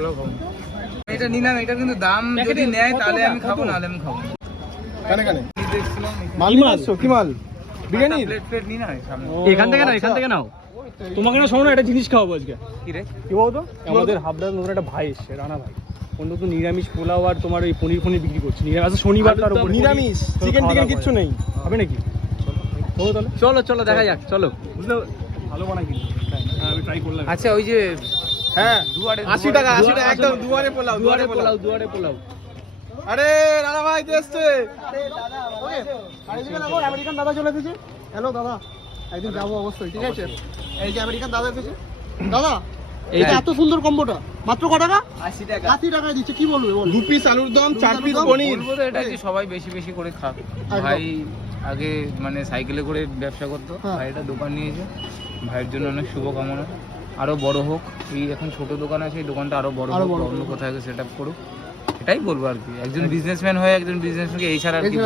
পোলাও খাব এটা নিলাম এটা কিন্তু দাম যদি নেয় তাহলে আমি খাব নাহলে আমি খাব কানে কানে। দেখছিলাম? মাল কি মাল? বিরিয়ানি? প্লেট প্লেট নি না এখান থেকে নাও এখান থেকে নাও। তোমাকে না শোনো একটা জিনিস খাওয়াবো আজকে। কি রে? কি বলতো? আমাদের হাবড়ার নতুন একটা ভাই এসছে রানা ভাই। অন্য তো নিরামিষ পোলাও আর তোমার ওই পনির ফনির বিক্রি করছে। নিরামিষ আচ্ছা, শনিবার তার উপর নিরামিষ চিকেন টিকেন কিচ্ছু নেই। হবে নাকি? চলো চলো চলো দেখা যাক চলো। বুঝলে ভালো বানাই কিন্তু। আমি ট্রাই করলাম আচ্ছা ওই যে হ্যাঁ আশি টাকা আশি টাকা একদম। দুয়ারে পোলাও দুয়ারে পোলাও দুয়ারে পোলাও। আরে রানা ভাই এসছে আমেরিকান দাদা চলে এসেছে। হ্যালো দাদা। একদিন যাব অবশ্যই ঠিক আছে? এই যে আমেরিকান দাদা এসেছে দাদা এটা এত সুন্দর কম্বোটা মাত্র ক টাকা? আশি টাকা। আশি টাকায় দিচ্ছে কি বলবে বল? দু পিস আলুর দম চার পিস বলব এটা যে সবাই বেশি বেশি করে একদম। ভাই আগে মানে সাইকেলে করে ব্যবসা করতো হ্যাঁ। ভাইটা দোকান নিয়েছে। ভাইয়ের জন্য অনেক শুভকামনা। আরও বড় হোক এই এখন ছোট দোকান আছে এই দোকানটা আরও বড় হোক বড় অন্য কোথায় সেট আপ করুক এটাই বলব আর কি। একজন বিজনেসম্যান হয়ে একজন বিজনেসম্যানকে এই ছাড়া আর কি?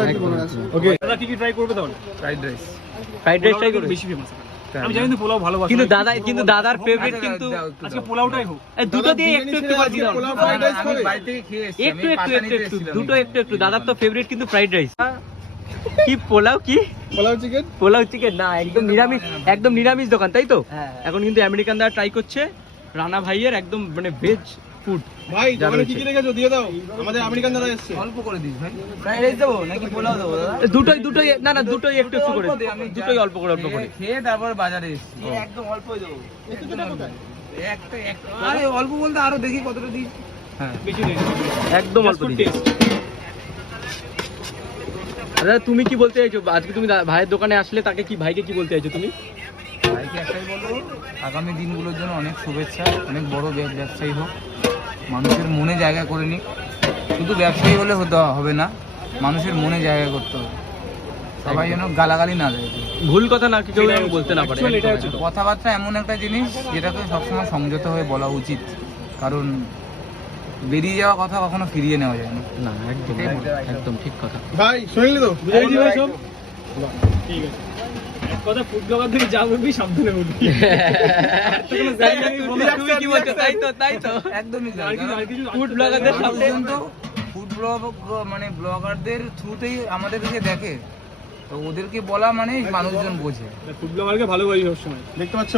ওকে দাদা কি কি ট্রাই করবে তাহলে? Fried rice fried rice try করবে? বেশি ফেমাস আমি জানি তো পোলাও ভালোবাসি। কিন্তু দাদা কিন্তু দাদার ফেভারিট আচ্ছা, কিন্তু আজকে পোলাওটাই হোক। এই দুটো দিয়ে একটু একটু করে দিও পোলাও ফ্রাইড রাইস বাড়ি থেকে খেয়ে এসেছি একটু একটু একটু। দুটো একটু একটু দাদার তো ফেভারিট কিন্তু ফ্রাইড রাইস কি পোলাও কি? পোলাও চিকেন পোলাও চিকেন না একদম নিরামিষ একদম নিরামিষ দোকান তাই তো? হ্যাঁ। এখন কিন্তু আমেরিকান দাদা ট্রাই করছে রানা ভাইয়ের একদম মানে ভেজ ফুড ভাই দোকানে কি কি রেখেছো দিয়ে দাও আমাদের আমেরিকান দাদা এসছে। অল্প করে দিস ভাই। ফ্রাইড রাইস দেবো নাকি পোলাও দেবো দাদা? দুটোই দুটোই না না দুটোই একটু একটু করে। আমি দুটোই অল্প করে অল্প করে। খেয়ে- তারপর বাজারে এসেছি। একদম অল্প দেবো। একটা একটা। আরে অল্প বলতে আরও দেখি কতটা দিই। হ্যাঁ। বেশি নেই। একদম অল্প দিন দাদা তুমি কি বলতে চাইছো? আজকে তুমি দা- ভাইয়ের দোকানে আসলে তাকে কি ভাইকে কি বলতে চাইছো তুমি? ভাইকে একটাই বলব আগামী দিনগুলোর জন্য অনেক শুভেচ্ছা অনেক বড় ব্য- ব্যবসায়ী হোক। মানুষের মনে জায়গা করে নিক। শুধু ব্যবসায়ী হলে হতে হবে না মানুষের মনে জায়গা করতে হবে। সবাই যেন গালাগালি না দেয়। ভুল কথা না কেউ যেন বলতে না পারে। কথাবার্তা এমন একটা জিনিস যেটাকে সবসময় সংযত হয়ে বলা উচিত। কারণ বেরিয়ে যাওয়া কথা কখনো ফিরিয়ে নেওয়া যায় না। না একদম একদম, ঠিক কথা। ভাই শুনলি তো? বুঝাই দিবে সব ঠিক আছে। কথা ফুড ব্লগার থেকে যা বলবি সাবধানে বলবি। কি বলছো? তাই তো তাই তো। একদমই তাই। আর কিছু আর কারণ কিছু ফুড ব্লগারদের সামনে পর্যন্ত ফুড ব্লগ মানে ব্লগারদের থ্রুতেই আমাদেরকে দেখে। তো ওদেরকে বলা মানে মানুষজন বোঝে। ফুড ব্লগারকে ভালোবাসি সবসময়। দেখতে পাচ্ছ?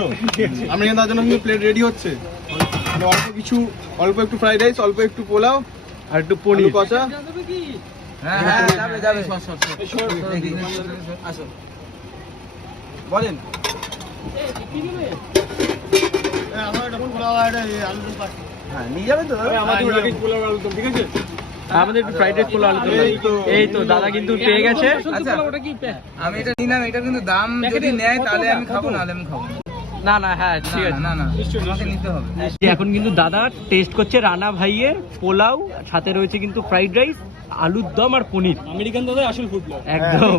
জন্য কিন্তু প্লেট রেডি হচ্ছে। অল্প কিছু অল্প একটু ফ্রাইড রাইস অল্প একটু পোলাও আর একটু পনির। কষা হ্যাঁ হ্যাঁ যাবে যাবে সর সর সর। দেখি, আসো। বলেন। হ্যাঁ নিয়ে যাবেন তো। আমাদের রাকেশ পোলাও আলুর দম, ঠিক আছে? আমাদের একটু ফ্রাইড রাইস পোলাও আলু দম। এই তো। এই তো দাদা কিন্তু পেয়ে গেছে। আচ্ছা আমি এটা নিলাম এটা কিন্তু দাম যদি নেয় তাহলে আমি খাব নাহলে আমি খাব না। না হ্যাঁ ঠিক আছে। না না না। আমাকে নিতে হবে। এখন কিন্তু দাদা টেস্ট করছে রানা ভাইয়ের পোলাও সাথে রয়েছে কিন্তু ফ্রাইড রাইস আলুর দম আর পনির। আমেরিকান দাদাই আসল ফুড একদম।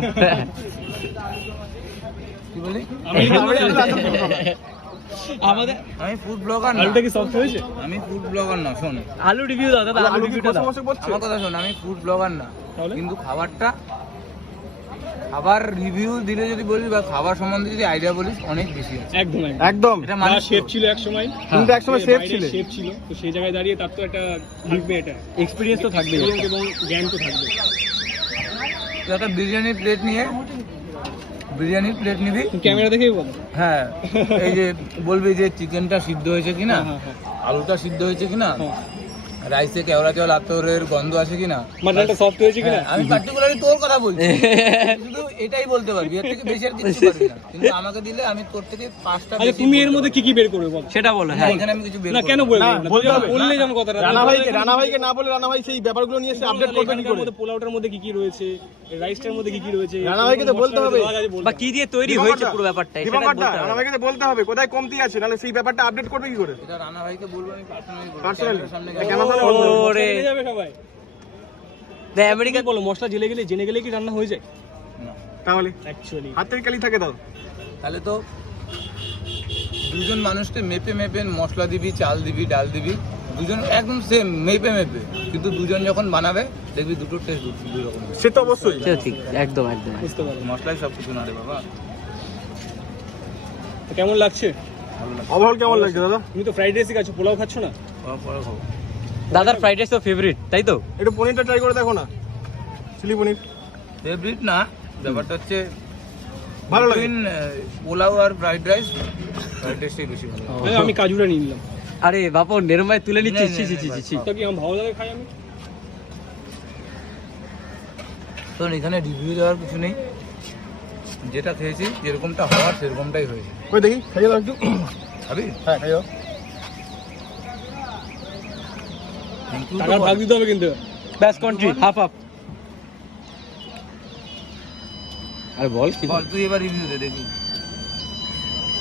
কি বলি। আমাদের আমি ফুড ব্লগার না। আলুটা কি সফট হয়েছে? আমি ফুড ব্লগার না শোন। আলু রিভিউ দাও দাদা আলু আলু রিভিউটা দাও। আমার কথা শোন আমি ফুড ব্লগার না। কিন্তু খাবারটা খাবার রিভিউ দিলে যদি বলিস বা খাবার সম্বন্ধে যদি আইডিয়া বলিস অনেক বেশি একদম একদম। একদম। এটা মানুষ শেফ ছিল এক সময় কিন্তু একসময় শেফ ছিল। শেফ ছিল তো সেই জায়গায় দাঁড়িয়ে তার তো একটা থাকবে এটা। এক্সপিরিয়েন্স তো থাকবেই। এবং জ্ঞান তো থাকবে। একটা বিরিয়ানি প্লেট নিয়ে বিরিয়ানি প্লেট নিবি। ক্যামেরা দেখেই বল। হ্যাঁ এই যে বলবি যে চিকেনটা সিদ্ধ হয়েছে কিনা? হ্যাঁ, হ্যাঁ, আলুটা সিদ্ধ হয়েছে কিনা? হ্যাঁ। রাইসে কেওড়া জল আতরের গন্ধ আছে কিনা? মাটনটা সফট হয়েছে কিনা? হ্যাঁ, আমি পার্টিকুলারলি তোর কথা বলছি। শুধু এটাই বলতে পারবি এর থেকে বেশি আর কিছু পারবি না। কিন্তু আমাকে দিলে আমি তোর থেকে পাঁচটা আচ্ছা তুমি এর মধ্যে কি কি বের করবে বল? সেটা বলো হ্যাঁ। এখানে আমি কিছু বের না কেন বলবে? না। বললে যেমন কথাটা রানা ভাইকে রানা ভাইকে না বলে রানা ভাই সেই ব্যাপারগুলো নিয়ে এসে আপডেট করবে কি করে? মধ্যে পোলাওটার মধ্যে কি কি রয়েছে? রাইসটার মধ্যে কি কি রয়েছে? রানা ভাইকে তো বলতে হবে। বা কি দিয়ে তৈরি হয়েছে পুরো ব্যাপারটা সেটা বলতে রানা হবে। ভাইকে তো বলতে হবে কোথায় কমতি আছে? নাহলে সেই ব্যাপারটা আপডেট করবে কি করে? এটা রানা ভাইকে বলব আমি পার্সোনালি বলব। ওরে। যাবে সবাই। আমেরিকা বলো মশলা জেলে গেলে জেনে গেলে কি রান্না হয়ে যায়? তাহলে? অ্যাকচুয়ালি হাতের কালি থাকে দাও তাহলে তো দুজন মানুষকে মেপে মেপে মশলা দিবি চাল দিবি ডাল দিবি দুজন একদম সেম মেপে মেপে। কিন্তু দুজন যখন বানাবে দেখবি দুটো টেস্ট দুই রকম হবে। সে তো অবশ্যই। সেটা ঠিক একদম একদম মশলাই সব কিছু না রে বাবা। তো কেমন লাগছে? ওভারঅল কেমন লাগছে দাদা? তুমি তো ফ্রাইড রাইসই খাচ্ছ পোলাও খাচ্ছ না? পরে খাব। দাদার ফ্রাইড রাইস তো ফেভারিট তাই তো? একটু পনিরটা ট্রাই করে দেখো না। চিলি পনির। ফেভারিট না ব্যাপারটা হচ্ছে ভালো লাগে। পোলাও আর ফ্রাইড রাইস ফ্রাইড রাইসটাই বেশি ভালো আমি কাজুটা নিয়ে নিলাম। আরে বাপন নেরমায় তুলে নিচ্ছি না, ছি ছি ছি ছি, ছি। তো কি আমার ভালো লাগে খাই আমি? তো এখানে রিভিউ দেওয়ার কিছু নেই। যেটা খেয়েছি যেরকমটা হওয়ার সেরকমটাই হয়েছে। ওই দেখি খাইয়ে দাও একটু। খাবি? হ্যাঁ খাইয়ে টাকার ভাগ দিতে হবে কিন্তু। ব্যাস কন্ট্রি হাফ হাফ আরে বল কি? বল তুই এবার রিভিউ দে দেখি।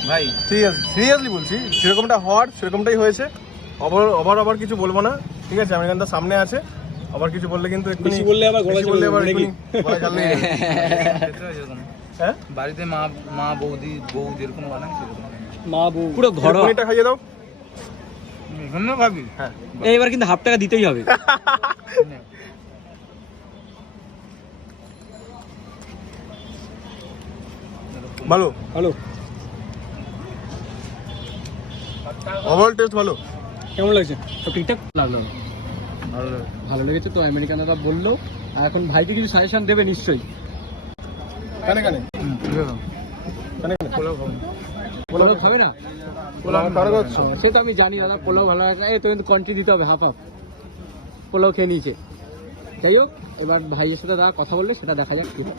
ভাই। ঠিক আছে সিরিয়াসলি বলছি যেরকমটা হওয়ার সেরকমটাই হয়েছে। আবার আবার আবার কিছু বলব না ঠিক আছে? আমেরিকানটা সামনে আছে। আবার কিছু বললে কিন্তু একটু বেশি বললে আবার গলা বললে চলে আবার এরকম। হ্যাঁ? বাড়িতে মা মা বৌদি বউ যেরকম বানায় সেরকম। মা বউ। পুরো ঘরোয়া। পনিরটা খাইয়ে দাও। এখানেও খাবি হ্যাঁ। এইবার কিন্তু হাফ টাকা দিতেই হবে। ভালো। হ্যালো ওভারঅল টেস্ট ভালো। কেমন লাগছে? তো ঠিকঠাক? লাগল ভালো লেগেছে তো আমেরিকানরা বলল। আর এখন ভাইকে কিছু সাজেশন দেবে নিশ্চয়ই। কানে কানে। কানে কানে। পোলাও খাবে না? পোলাও কারও করছ সে তো আমি জানি দাদা পোলাও ভালো লাগে না। এই তো কিন্তু কন্ট্রি দিতে হবে হাফ হাফ পোলাও খেয়ে নিয়েছে। যাই হোক এবার ভাইয়ের সাথে দাদা কথা বললে সেটা দেখা যাক কি হয়।